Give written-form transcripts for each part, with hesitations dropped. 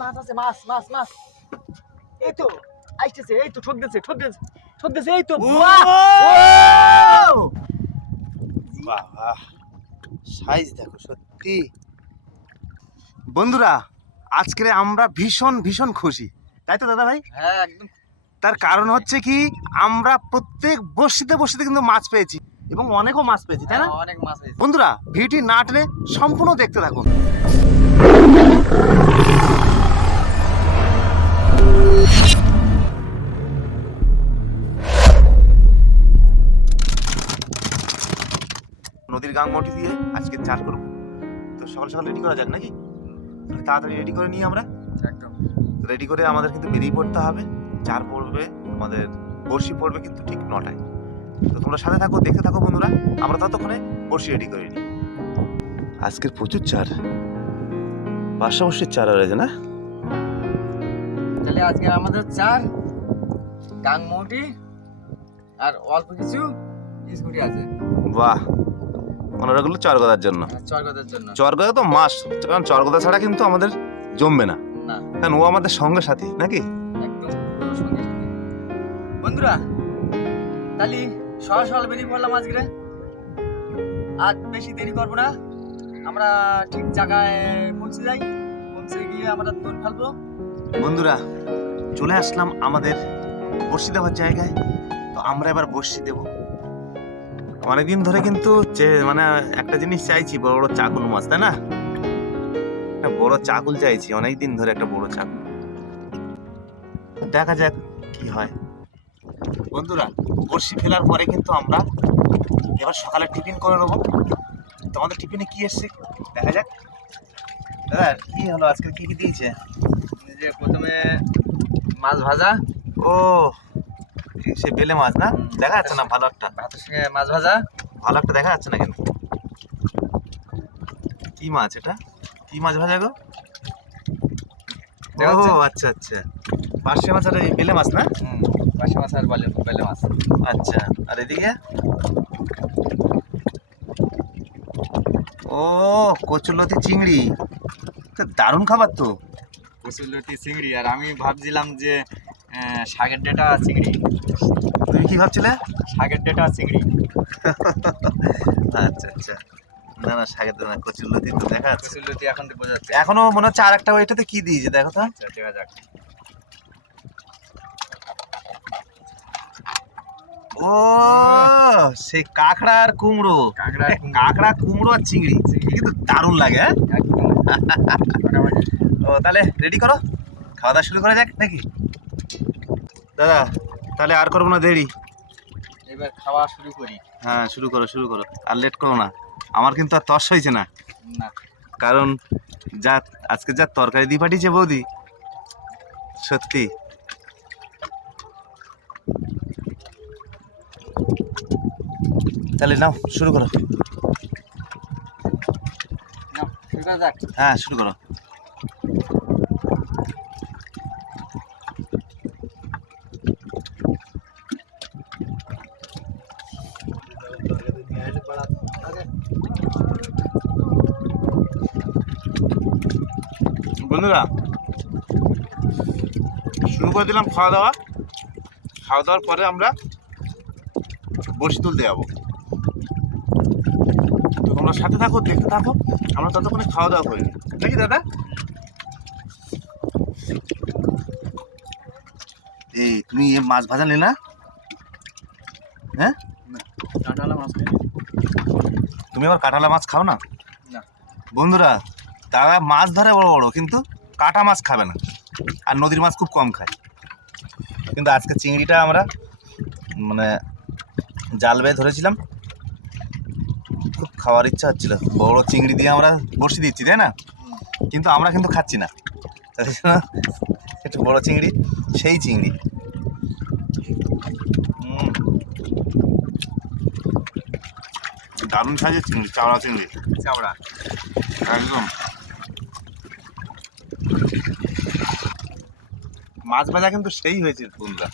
মাছ আছে, মাছ মাছ মাছ। এই তো আইতেছে, এই তো ঠক দিয়েছে ঠক দিয়েছে ঠক দিয়েছে, এই তো বাবা সাইজ দেখো সত্যি। বন্ধুরা আজকে আমরা ভীষণ ভীষণ খুশি, তাই তো দাদা ভাই? হ্যাঁ একদম। তার কারণ হচ্ছে কি, আমরা প্রত্যেক বর্ষিতে বর্ষিতে কিন্তু মাছ পেয়েছি এবং অনেকও মাছ পেয়েছি, তাই না? অনেক মাছ আছে। বন্ধুরা ভিডিওটি না টেনে সম্পূর্ণ দেখতে থাকুন। নদীর গাংমটি দিয়ে আজকে চাষ করবো, তো সকাল সকাল রেডি করা যাক নাকি? তাড়াতাড়ি রেডি করে নিই আমরা, একদম রেডি করে আমাদের কিন্তু বেরিয়ে পড়তে হবে। চার পড়বে আমাদের, বড়শি পড়বে কিন্তু ঠিক 9টায়। তো তোমরা সাথে থাকো, দেখতে থাকো বন্ধুরা, আমরা ততক্ষণে বড়শি রেডি করে নিই। আজকের প্রচুর চার, পাশাপাশি চার রয়েছে না? তাহলে আজকে আমাদের চার গাংমটি আর অল্প কিছু স্কুটি আছে। বাহ, ওনারাগুলো চরগদার জন্য। চরগদের জন্য। চরগদা তো মাস, কারণ চরগদা ছাড়া কিন্তু আমাদের জমবে না, না কারণ ও আমাদের সঙ্গে সাথী নাকি? একদম পুরো সঙ্গে সাথে। বন্ধুরা তাহলে সকাল সকাল বেরিয়ে পড়লাম আজকে, আর বেশি দেরি করবো না, আমরা ঠিক জায়গায় পৌঁছে যাই। পৌঁছে গিয়ে আমরা দোল ফেলবো। বন্ধুরা চলে আসলাম আমাদের বড়শি দেওয়ার জায়গায়। তো আমরা এবার বড়শি দেব। অনেকদিন ধরে কিন্তু মানে একটা জিনিস চাইছি, বড় বড় চাকুল মাছ, তাই না? একটা বড় চাকুল চাইছি অনেকদিন ধরে, একটা বড় চাকুল। দেখা যাক কি হয়। বন্ধুরা বড়শি ফেলার পরে কিন্তু আমরা এবার সকালে টিফিন করে নেবো। তো আমাদের টিফিনে কি এসছে দেখা যাক। দাদা কি হলো আজকে, কি কি দিয়েছে? যে প্রথমে মাছ ভাজা। ও সে বেলে মাছ না? দেখা যাচ্ছে না ভালো একটা, ভাতের সঙ্গে মাছ ভাজা। ভালো একটা দেখা যাচ্ছে না কিন্তু। কি মাছ এটা? কি মাছ ভাজা গো? ও আচ্ছা আচ্ছা, পার্শে মাছ আর এই বেলে মাছ না? পার্শে মাছ আর বেলে মাছ। আচ্ছা, আর এদিকে ও কচুরলতি চিংড়ি, তো দারুণ খাবার তো। কচুরলতি চিংড়ি, আর আমি ভাবছিলাম যে শাকের ডাঁটা চিংড়ি। তুমি কি ভাবছিলে? শাকের ডাঁটা চিংড়ি। আচ্ছা আচ্ছা, না না শাকের দানা, কচুরলতি তো দেখা যাচ্ছে। কচুরলতি এখন তো বোঝা যাচ্ছে। এখনো মনে হচ্ছে আর একটা, ওইটাতে কি দিয়েছে দেখো তো। আচ্ছা দেখা যাক। ও সেই কাঁকড়া আর কুমড়ো, কাঁকড়া কুমড়ো আর চিংড়ি কিন্তু দারুণ লাগে। হ্যাঁ একদম মোটামুটি। ও তাহলে রেডি করো, খাওয়া দাওয়া শুরু করা যাক নাকি? দাদা তাহলে আর করবো না দেরি, এবার খাওয়া শুরু করি। হ্যাঁ শুরু করো শুরু করো, আর লেট করো না। আমার কিন্তু আর তর্স হয়েছে না, না কারণ যা আজকে যা তরকারি দিয়ে পাঠিয়েছে বৌদি, সত্যি। তাহলে নাও শুরু করো। না শুরু করা যাক। হ্যাঁ শুরু করো। বন্ধুরা শুরু করে দিলাম খাওয়া দাওয়া। খাওয়া দাওয়ার পরে আমরা বড়শি তুলতে যাবো। তো তোমরা সাথে থাকো, দেখতে থাকো, আমরা ততক্ষণে খাওয়া দাওয়া করি নাকি দাদা? এই তুমি মাছ ভাজা নে না? হ্যাঁ কাঁটালা মাছ খাই। তুমি আবার কাঁটালা মাছ খাও না? না বন্ধুরা তারা মাছ ধরে বড় বড়, কিন্তু কাটা মাছ খাবে না, আর নদীর মাছ খুব কম খায়। কিন্তু আজকে চিংড়িটা আমরা মানে জাল বেয়ে ধরেছিলাম, খুব খাওয়ার ইচ্ছা হচ্ছিল। বড় চিংড়ি দিয়ে আমরা বড়শি দিচ্ছি তাই না, কিন্তু আমরা কিন্তু খাচ্ছি না, একটু বড় চিংড়ি, সেই চিংড়ি। দারুণ সাইজের চিংড়ি, চাওড়া চিংড়ি, চামড়া একদম। মাছ ভাজা কিন্তু সেই হয়েছে বন্ধুরা।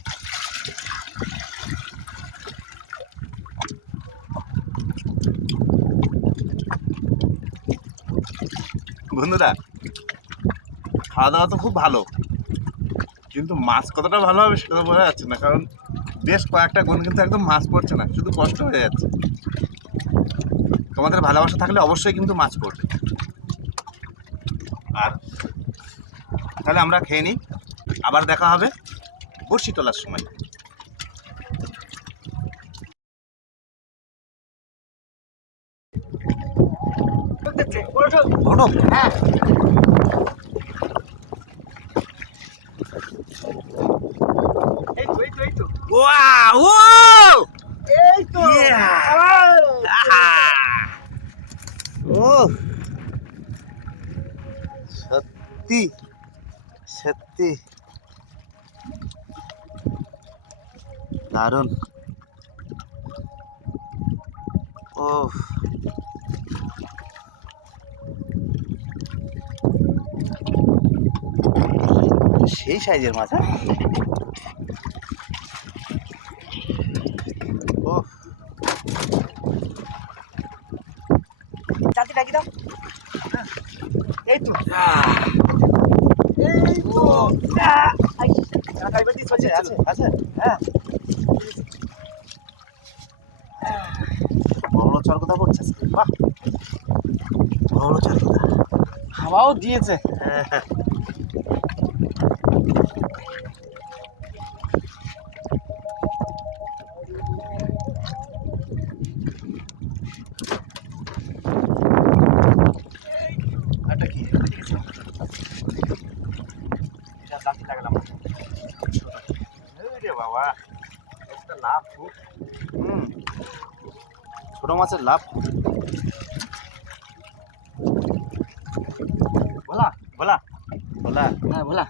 বন্ধুরা খাওয়া দাওয়া তো খুব ভালো, কিন্তু মাছ কতটা ভালো হবে সেটা তো বোঝা যাচ্ছে না, কারণ বেশ কয়েকটা কোন কিন্তু একদম মাছ পড়ছে না, শুধু কষ্ট হয়ে যাচ্ছে। তোমাদের ভালোবাসা থাকলে অবশ্যই কিন্তু মাছ পড়বে। আর তাহলে আমরা খেয়ে নিই, আবার দেখা হবে বড়শি তোলার সময়। ওঠো। হ্যাঁ এই তো এই তো এই তো Wow! এই তো ও সত্যি সত্যি দারুণ। ও সেই সাইজের মাছ। ও চাচি ডাকি দাও। এই তো এই তো কাকাই বাতি চলছে আছে আছে। হ্যাঁ বড় বড় চরকদা পড়ছে আজকে। বাহ, বড় বড় চরকদা। হাওয়াও দিয়েছে। হ্যাঁ এটা কি? এটা চাচি লাগালাম। এই রে বাবা, একটা লাভ খুব। ছোট মাছের লাভ। ভোলা ভোলা বলা হ্যাঁ ভোলা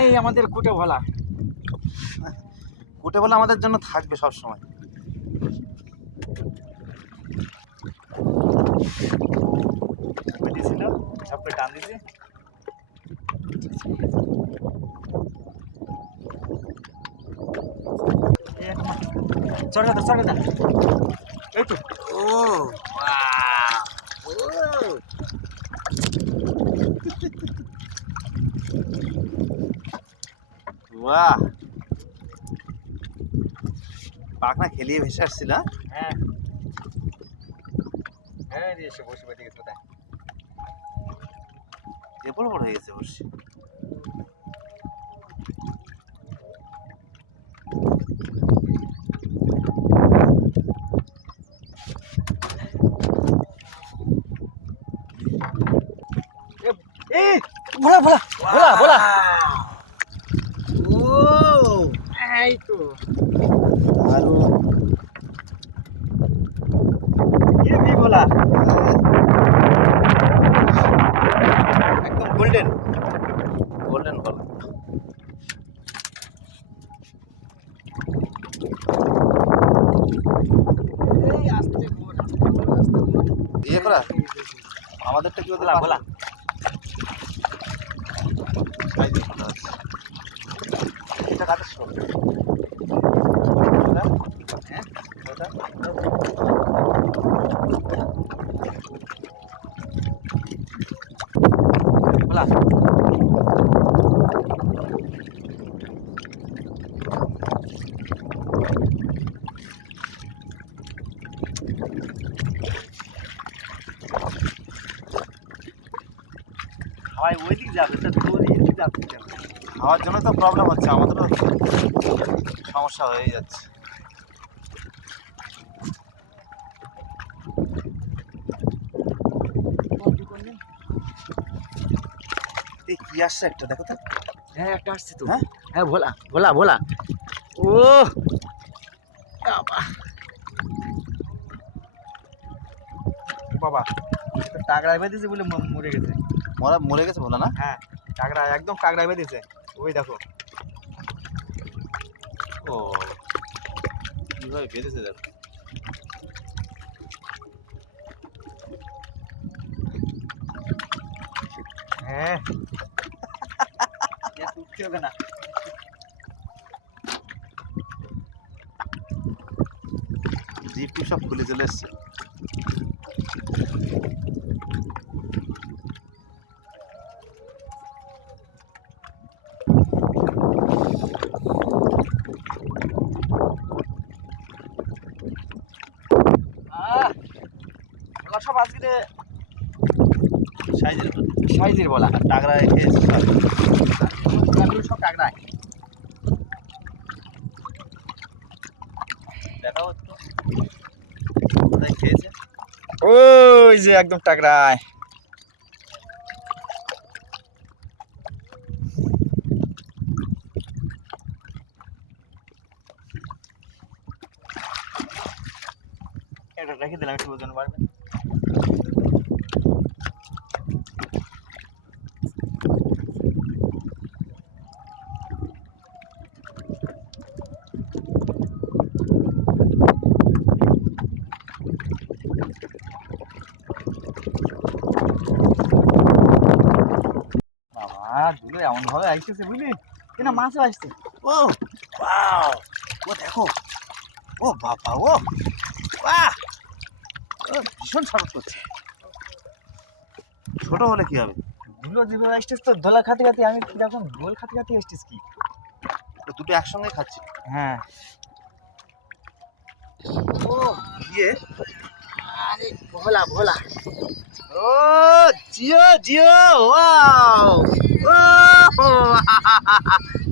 এই আমাদের কুটে ভোলা। কুটে বলে আমাদের জন্য থাকবে সব সময়। দিয়েছিল সব করে টান দিয়েছি। সরকার এই তো ও বাহ, পাখনা খেলিয়ে ভেসে আসছিল। হ্যাঁ হ্যাঁ রে এসে বসে বেঁধে গেছে কোথায়। এ বড় বড় হয়ে গেছে বসে। এই ভোলা ভোলা ভোলা ভোলা ও এই তো দারুণ। কি ভোলা একদম গোল্ডেন। Golden ball. এই আস্তে মোড় ইয়ে করা আমাদেরটা কি ভোলা ভোলা এটা কাদের শো? হ্যাঁ ওটা ভোলা হাওয়াই ওই দিক যাবে তা তোর এদিক যাচ্ছে কেন? খাওয়ার জন্য তো প্রবলেম হচ্ছে, আমাদেরও সমস্যা হয়ে যাচ্ছে। এই কি আসছে একটা দেখো তো। হ্যাঁ একটা আসছে তো। হ্যাঁ হ্যাঁ ভোলা ভোলা ভোলা ও বাবা কাকড়ায় বেঁধেছে বলে মরে গেছে। মরে গেছে বলো না। হ্যাঁ কাকড়া একদম কাকড়ায় বেঁধেছে ওই দেখো। ও কিভাবে বেঁধেছে দেখো। হ্যাঁ উঠতে হবে না। জিপ টিপ সব খুলে চলে এসছে। সব আজকে সাইজের সাইজের বলা, টাগরা রেখে সব টাকরায়। দেখাও একটু কোথায় খেয়েছে। ওই যে একদম টাকরায়। এটা রেখে দিলাম, একটু ওজন বাড়বে। বাবা দুলো এমন ভাবে আসতেছে বুঝলি, কিনা মাছও আসছে। ও ওয়াও, ও দেখো, ও বাবা, ও বাহ, ও ভীষণ শরৎ করছে। ছোট হলে কি হবে? দুলো যেভাবে আসছিস তো দোলা খাতে খাতে, আমি যখন গোল খাতে খাতে আসছিস কি। তো দুটো একসঙ্গে খাচ্ছি। হ্যাঁ ও গিয়ে আরে ভোলা ভোলা। ও জিও জিও, ওয়াও, ও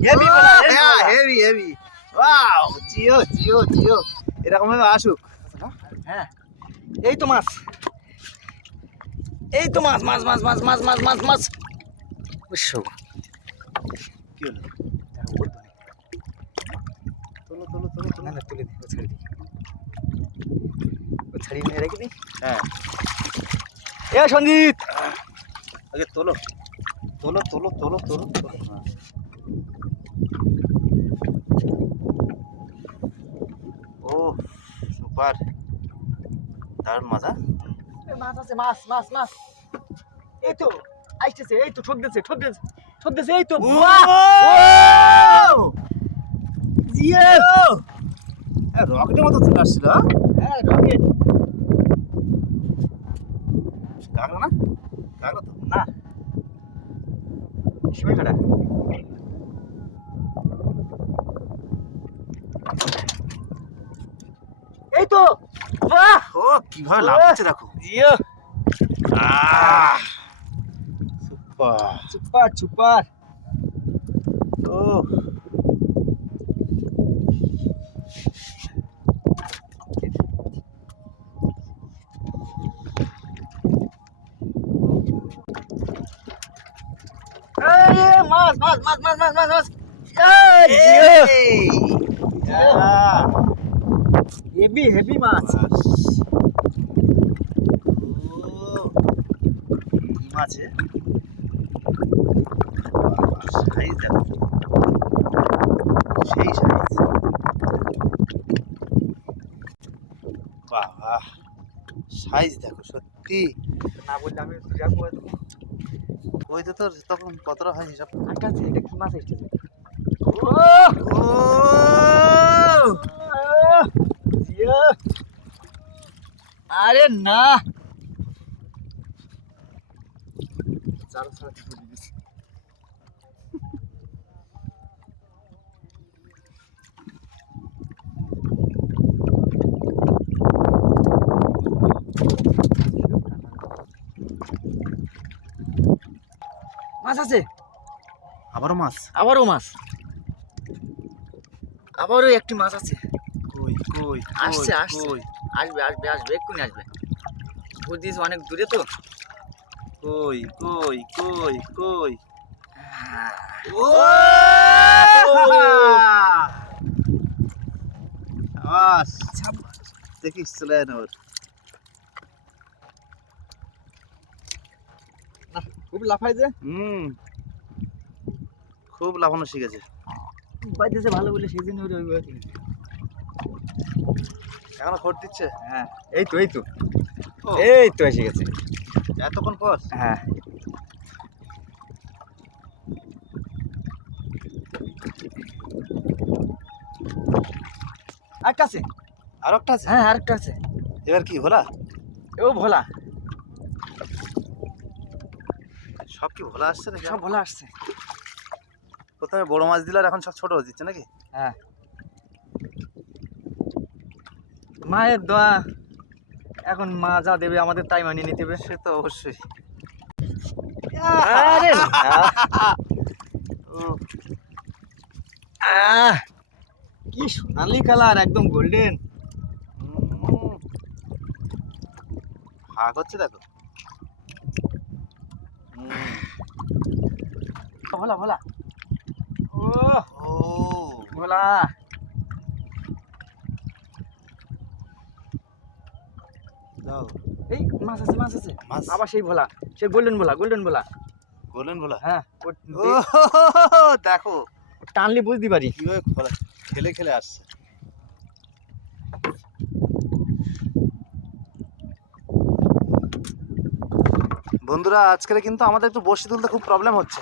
হেভি ভোলা, হেভি ভোলা। হেভি হেভি, ওয়াও, জিও জিও জিও, এরকম ভাবে আসুক। হ্যাঁ এই তো মাছ, এই তো মাছ মাছ মাছ মাছ মাছ মাছ মাছ মাছ। বুঝছো কি হলো? তোলো তোলো তোলো তোলো। না না তুলে দিই, ও ছাড়ি দিই, ও ছাড়িয়ে নিয়ে রেখে দিই। হ্যাঁ, এ সঞ্জিত, আগে তোলো তোলো তোলো তোলো তোলো তোলো। হ্যাঁ। ও সুপার, দারুণ মজা। মাছ আছে, মাছ মাছ মাছ। এই তো আসতেছে, এই তো ঠক দিয়েছে ঠক দিয়েছে ঠক দিয়েছে, এই তো। রকেটের মতো চলে আসছিল। হ্যাঁ রকেট। কাঁকড়া না, কাঁকড়া তো না শিমে কাটা। এই তো বাহ, ও কিভাবে লাফাচ্ছে দেখো। জিও সুপার। Super super. ও এই মাছ মাছ মাছ মাছ মাছ মাছ মাছ। এই জিও হেভি হেভি মাছ। কি মাছে সাইজ দেখো, সেই সাইজ। বাবা সাইজ দেখো সত্যি। না বললে আমি যাবো। ওই তো তোর তখন কতটা হয় হিসাব। আচ্ছা আচ্ছা, এটা কি মাছ আসছে? ও জিও আরে না চার সাথে ঘুরে গেছে। মাছ আছে, আবারও মাছ, আবারও মাছ, আবারও একটি মাছ আছে। কই কই আসছে আসছে, কই আসবে আসবে আসবে, এক্ষুনি আসবে। ভোর দিয়েছে অনেক দূরে তো। কই কই কই কই। ও আবাস দেখিস চলে যায় না ওর। খুব লাফাই যে, খুব লাফানো শিখেছে। বাইতেছে ভালো বলে সেই জন্য ওর ওইভাবে কিনেছে। এখনো খোঁট দিচ্ছে। হ্যাঁ এই তো এই তো ও, এই তো এসে গেছে। এতক্ষণ পর। হ্যাঁ আরেকটা আছে। আর একটা আছে। হ্যাঁ আরেকটা আছে। এবার কি ভোলা? ও ভোলা, সব কি ভোলা আসছে নাকি? সব ভোলা আসছে। প্রথমে বড় মাছ দিল আর এখন সব ছোট দিচ্ছে নাকি? হ্যাঁ মায়ের দোয়া এখন মা যা দেবে আমাদের তাই মানিয়ে নিতে হবে। সে তো অবশ্যই। আরে না। কি সোনালি কালার, একদম গোল্ডেন। হাগ হচ্ছে দেখো। ভোলা ভোলা, ও ও ভোলা। দাও এই মাছ আছে, মাছ আছে। মাছ। আবার সেই ভোলা, সেই গোল্ডেন ভোলা, গোল্ডেন ভোলা। গোল্ডেন ভোলা। হ্যাঁ, ও দেখো টানলে বুঝতে পারি। কিভাবে খোলা খেলে খেলে আসছে। বন্ধুরা আজকে কিন্তু আমাদের একটু বসি তুলতে খুব প্রবলেম হচ্ছে,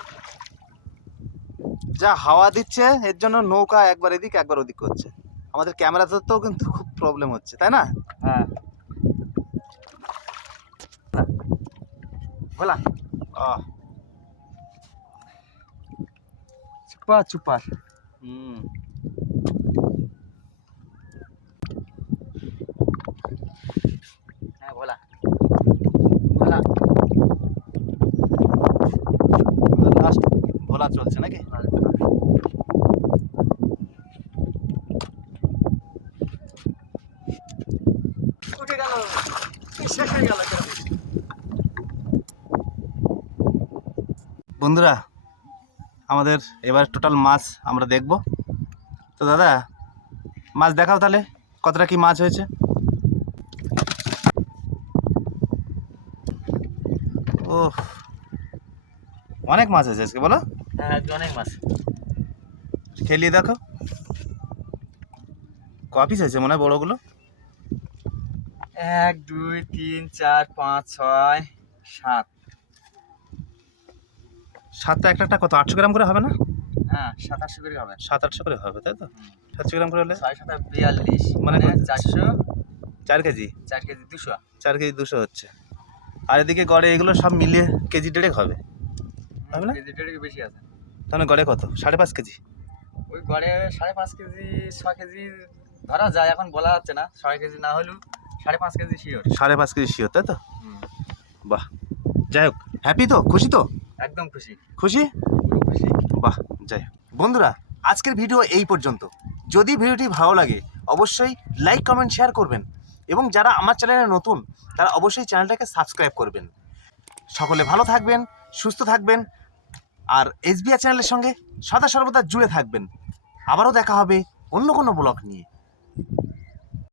যা হাওয়া দিচ্ছে এর জন্য নৌকা একবার এদিক একবার ওদিক করছে। আমাদের ক্যামেরা ধরতেও কিন্তু খুব প্রবলেম হচ্ছে, তাই না? হ্যাঁ, ভোলা আহ সুপার সুপার। হুম হ্যাঁ ভোলা ভোলা। লাস্ট ভোলা চলছে নাকি? উঠে গেল, শেষ হয়ে গেল। বন্ধুরা আমাদের এবার টোটাল মাছ আমরা দেখব। তো দাদা মাছ দেখাও তাহলে, কতটা কি মাছ হয়েছে? ও অনেক মাছ হয়েছে আজকে, বলো। হ্যাঁ, আজকে অনেক মাছ। খেলিয়ে দেখো ক পিস হয়েছে মনে হয় বড়গুলো। 1 2 3 4 5 6 7। সাতটা একটা একটা কত 800 গ্রাম করে হবে না? হ্যাঁ, 700 করে হবে। 700-800 করে হবে তাই তো? 700 গ্রাম করে হলে 6 7 42, মানে মানে 400, 4 কেজি। 4 কেজি 200। 4 কেজি 200 হচ্ছে। আর এদিকে গড়ে এগুলো সব মিলিয়ে কেজি ডেড়েক হবে, হবে না? কেজি টেজি বেশি আছে। তাহলে গড়ে কত 5.5 কেজি? ওই গড়ে 5.5 কেজি 6 কেজি ধরা যায়, এখন বলা যাচ্ছে না। 6 কেজি না হলেও 5.5 কেজি শিওর। 5.5 কেজি শিওর তাই তো? বাহ, যাই হোক, হ্যাপি তো, খুশি তো? একদম খুশি, খুশি? পুরো খুশি। বাহ, যাই হোক বন্ধুরা আজকের ভিডিও এই পর্যন্ত। যদি ভিডিওটি ভালো লাগে অবশ্যই লাইক কমেন্ট শেয়ার করবেন, এবং যারা আমার চ্যানেলে নতুন তারা অবশ্যই চ্যানেলটাকে সাবস্ক্রাইব করবেন। সকলে ভালো থাকবেন, সুস্থ থাকবেন, আর এসবিআই চ্যানেলের সঙ্গে সদা সর্বদা জুড়ে থাকবেন। আবারও দেখা হবে অন্য কোনো ব্লগ নিয়ে।